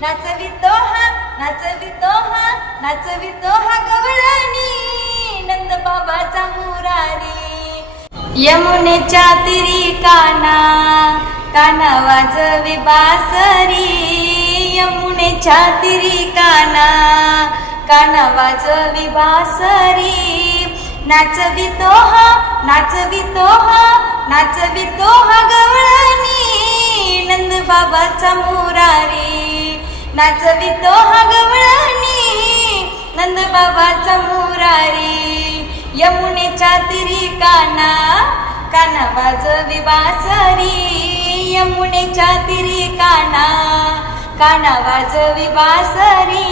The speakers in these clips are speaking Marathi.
नाचवितो हा गवळणी नंद बाबाचा मुरारी. यमुनेच्या तीरी काना काना वाजवी बासरी. यमुनेच्या तीरी काना काना वाजवी बासरी. नाचवितो हा गवळणी नंद बाबाचा मुरारी. नाचवितो हा गवळणी नंद बाबाचा मुरारी. यमुनेच्या तीरी काना काना वाजवी बासरी. यमुनेच्या तीरी काना काना वाजवी बासरी.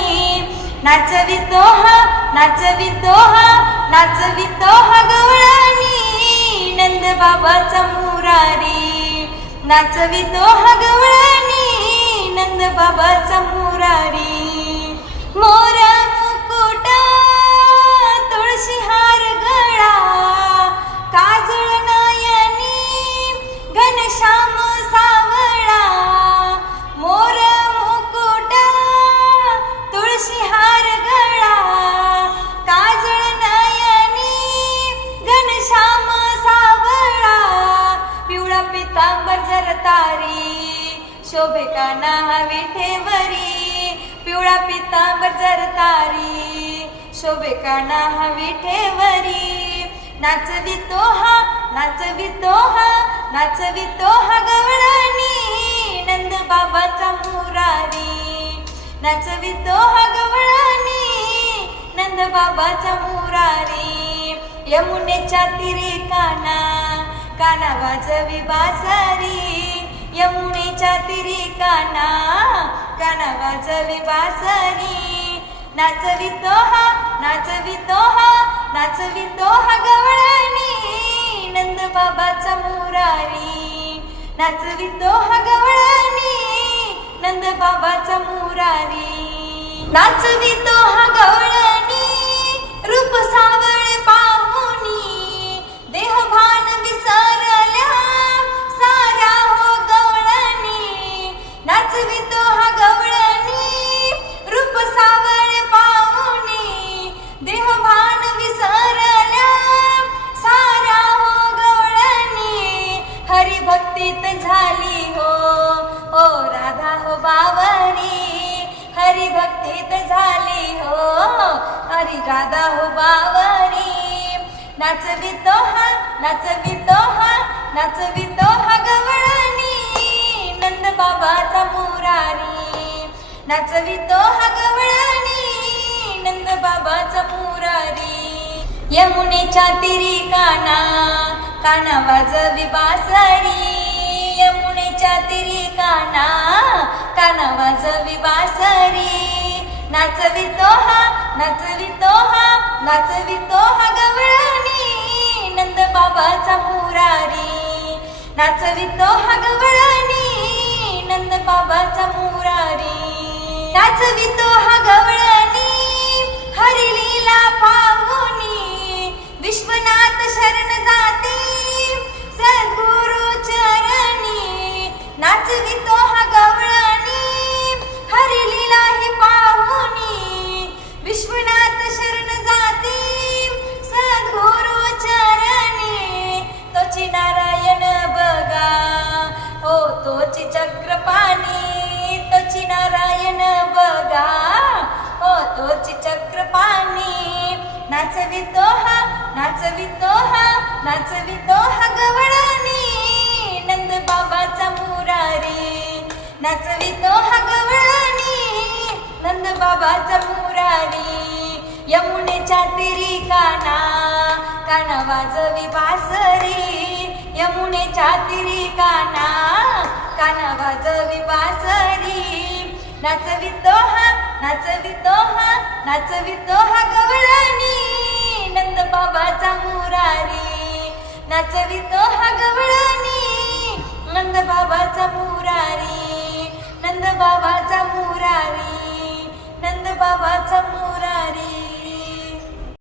नाचवितो हा गवळणी नंद बाबाचा मुरारी. नाचवितो हा गवळणी नंद बाबाचा मुरारी. मोर मुकुट तुळशी हार गळा काजळ नयनी घनश्याम सावळा. मोर मुकुट तुळशी हार गळा काजळ नयनी घनश्याम सावळा. पिवळा पितांबर जरतारी शोभे काना विठेवरी. पिवळा पितांबर जरतारी शोभे काना विठेवरी. नाचवितो हा गवळणी नंद बाबाचा मुरारी. नाचवितो हा गवळणी नंद बाबाचा मुरारी. यमुनेच्या तीरी काना काना वाजवी बासरी. यमुनेच्या तीरी काना काना वाजवी बासरी. नाचवितो हा गवळणी नंद बाबाचा मुरारी. नाचवितो हा गवळणी नंद बाबाचा मुरारी. नाचवितो हा गवळणी रूप सावळे पाहुनी देहभान विसरल्या साऱ्या हो गवळणी. नाचवितो हा गवळणी रूप सावळे पाहुनी देहभान विसरल्या साऱ्या हो गवळणी. हरिभक्तीत झाली हो ओ राधा हो बावरी. हरिभक्तीत झाली हो हरी राधा हो बावरी. नाचवितो हा गवळणी नंद बाबाचा मुरारी. नाचवितो हा गवळणी नंद बाबाचा मुरारी. यमुनेच्या तीरी काना काना वाजवी बासरी. यमुनेच्या तीरी काना काना वाजवी बासरी. नाचवितो हा गवळणी नंद बाबाचा मुरारी. नाचवितो हा गवळणी नंद बाबाचा मुरारी. नाचवितो हा गवळणी हरी लीला पाहुनी विश्वनाथ शरण जाती सद्गुरु चरणी. नाचवितो हा गवळणी हरी लीला ही पाहुनी विश्वनाथ शरण जाती सद्गुरु चरणी. तोची नारायण बगा हो तोची चक्रपाणी. तोची नारायण बगा हो तोची चक्रपाणी. नाचवितो हा गवळणी नंद बाबाचा मुरारी. नाचवितो हा गवळणी नंद बाबाचा मुरारी. यमुनेच्या तीरी काना काना वाजवी बासरी. यमुनेच्या तीरी काना काना वाजवी बासरी. नाचवितो हा गवळणी नंद बाबाचा मुरारी. नाचवितो हा गवळणी नंद बाबाचा मुरारी. नंद बाबाचा मुरारी. नंद बाबाचा मुरारी.